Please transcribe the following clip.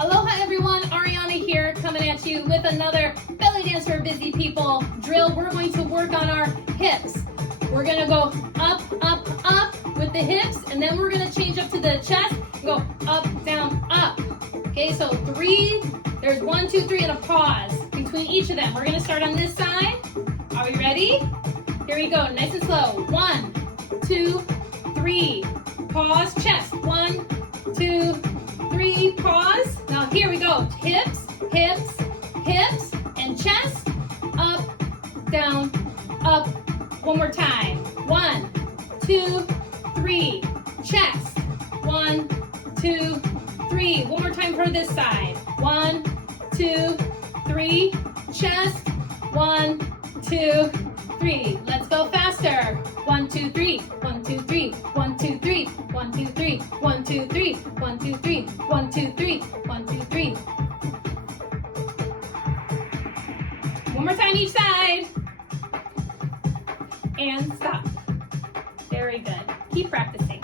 Aloha everyone, Ariana here coming at you with another belly dance for busy people drill. We're going to work on our hips. We're gonna go up, up, up with the hips, and then we're gonna change up to the chest and go up, down, up. Okay, so 3, there's 1, 2, 3, and a pause between each of them. We're gonna start on this side. Are we ready? Here we go, nice and slow. 1, 2, 3, pause, chest. 1, 2, 3, pause. Now here we go, hips, hips, hips, and chest, up, down, up. One more time. 1, 2, 3, chest. 1, 2, 3. One more time for this side. 1, 2, 3, chest. 1, 2, 3. Let's go faster. 1, 2, 3. 1, 2, 3. 1, 2, 3. 1, 2, 3. 1, 2, 3. 1, 2, 3. 1, 2, 3. 1, 2, 3. One more time each side. And stop. Very good. Keep practicing.